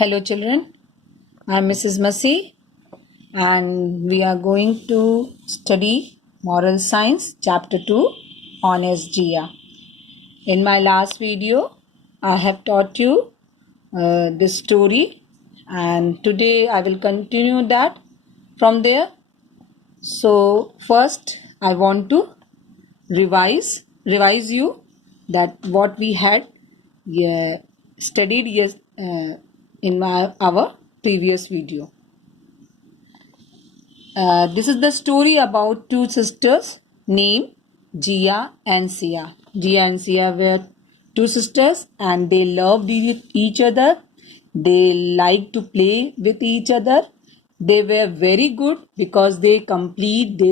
Hello children, I am Mrs. Masi and we are going to study Moral Science Chapter 2 on SGR. In my last video, I have taught you this story and today I will continue that from there. So first I want to revise you that what we had studied in our previous video. This is the story about two sisters named Jia and Sia. Jia and Sia were two sisters and they loved each other. They liked to play with each other. They were very good because they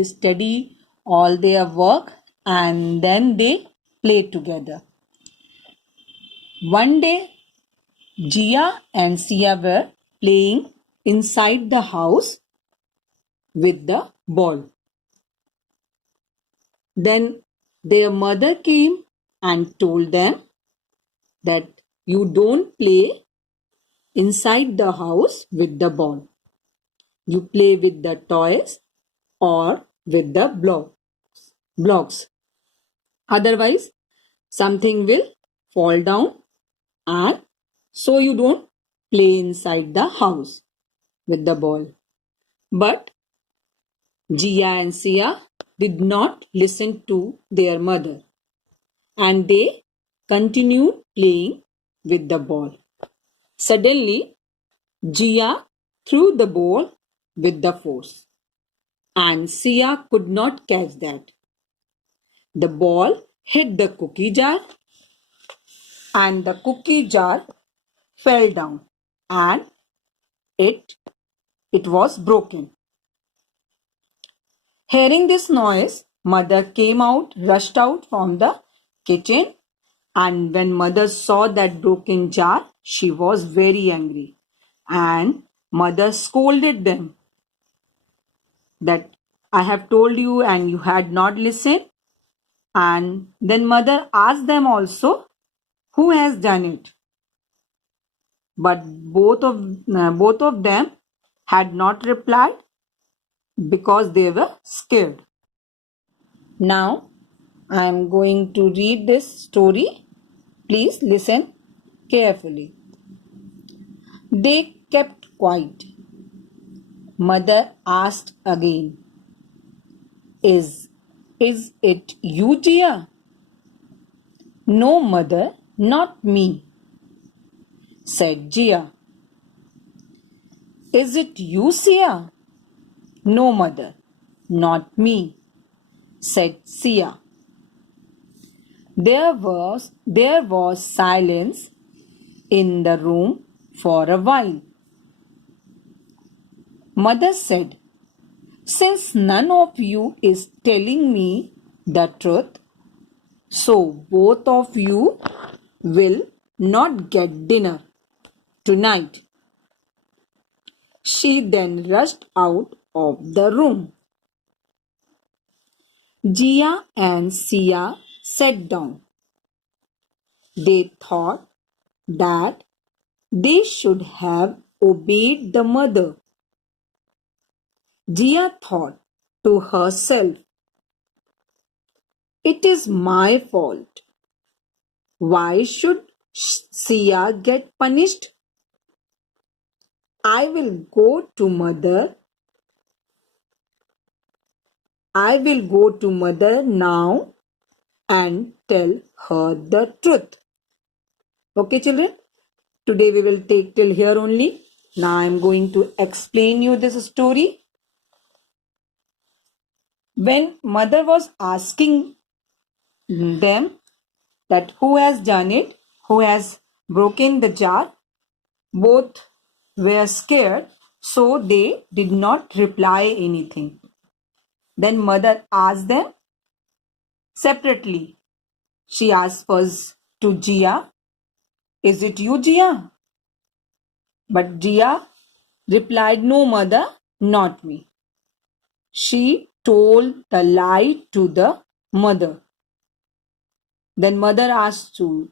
study all their work and then they play together. One day, Jia and Sia were playing inside the house with the ball. Then their mother came and told them that you don't play inside the house with the ball. You play with the toys or with the blocks. Otherwise, something will fall down and so you don't play inside the house with the ball. But Jia and Sia did not listen to their mother and they continued playing with the ball. Suddenly, Jia threw the ball with the force and Sia could not catch that. The ball hit the cookie jar and the cookie jar fell down and it was broken. Hearing this noise, mother rushed out from the kitchen, and when mother saw that broken jar, she was very angry. And mother scolded them that I have told you and you had not listened. And then mother asked them also, who has done it? But both of them had not replied because they were scared. Now I am going to read this story. Please listen carefully. They kept quiet. Mother asked again, Is it you, Jia? No, mother, not me, said Jia. Is it you, Sia? No, mother, not me, said Sia. There was silence in the room for a while. Mother said, Since none of you is telling me the truth, so both of you will not get dinner tonight. She then rushed out of the room. Jia and Sia sat down. They thought that they should have obeyed the mother. Jia thought to herself, It is my fault. Why should Sia get punished? I will go to mother now and tell her the truth. Okay, children? Today we will take till here only. Now I am going to explain you this story. When mother was asking them that who has done it, who has broken the jar, both were scared, so they did not reply anything. Then mother asked them separately. She asked first to Jia, Is it you, Jia? But Jia replied, No, mother, not me. She told the lie to the mother. Then mother asked to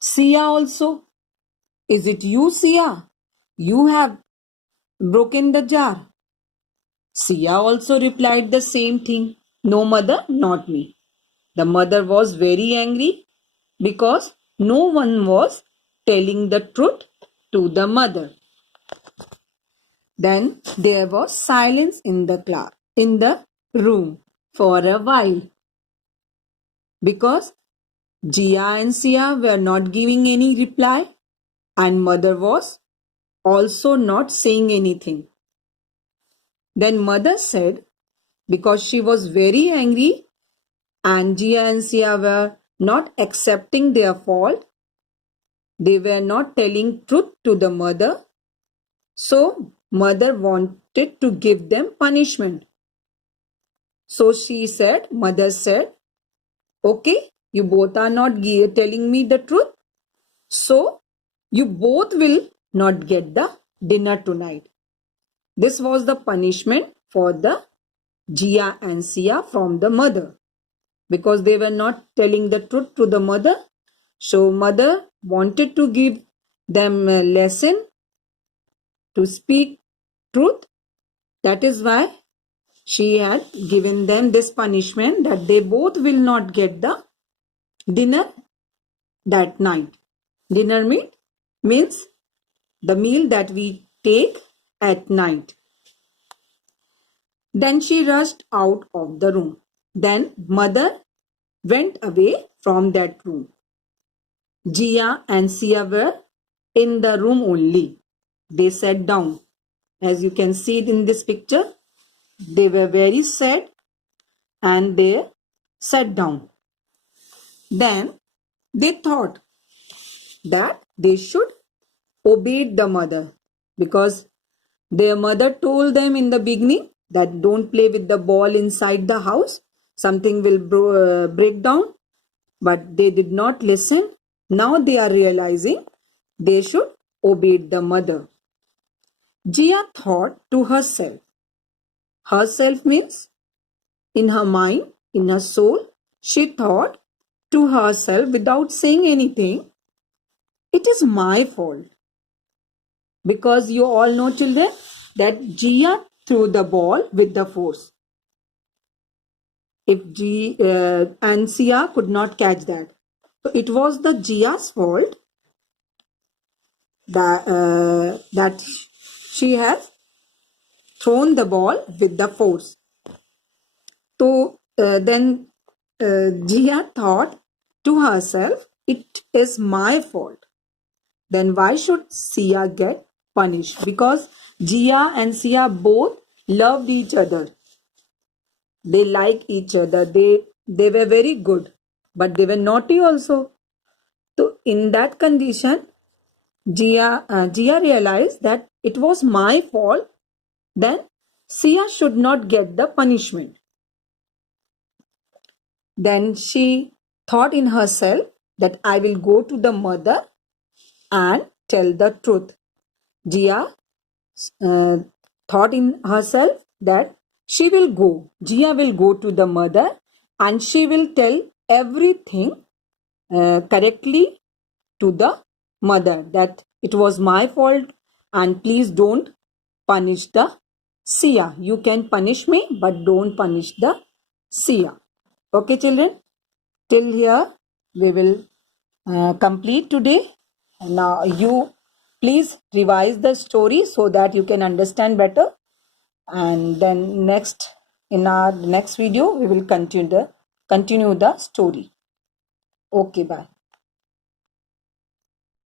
Sia also, Is it you, Sia? You have broken the jar. Sia also replied the same thing. No, mother, not me. The mother was very angry because no one was telling the truth to the mother. Then there was silence in the room for a while because Jia and Sia were not giving any reply and mother was also not saying anything. Then mother said, because she was very angry and Jia and Sia were not accepting their fault, they were not telling truth to the mother, so mother wanted to give them punishment. So mother said, okay, you both are not telling me the truth, so you both will not get the dinner tonight. This was the punishment for the Jia and Sia from the mother because they were not telling the truth to the mother. So mother wanted to give them a lesson to speak truth. That is why she had given them this punishment that they both will not get the dinner that night. Dinner means the meal that we take at night. Then she rushed out of the room. Then mother went away from that room. Jia and Sia were in the room only. They sat down. As you can see in this picture, they were very sad and they sat down. Then they thought that they should obey the mother because their mother told them in the beginning that don't play with the ball inside the house. Something will break down. But they did not listen. Now they are realizing they should obey the mother. Jia thought to herself. Herself means in her mind, in her soul, she thought to herself without saying anything, it is my fault. Because you all know, children, that Jia threw the ball with the force. If and Sia could not catch that. So it was the Jia's fault that she has thrown the ball with the force. So then Jia thought to herself, it is my fault. Then why should Sia get punished? Because Jia and Sia both loved each other. They like each other. They were very good, but they were naughty also. So in that condition, Jia realized that it was my fault. Then Sia should not get the punishment. Then she thought in herself that I will go to the mother and tell the truth. Jia thought in herself that Jia will go to the mother and she will tell everything correctly to the mother that it was my fault and please don't punish the Sia. You can punish me but don't punish the Sia. Okay children, till here we will complete today. Now you please revise the story so that you can understand better, and then in our next video we will continue the story. Okay, bye.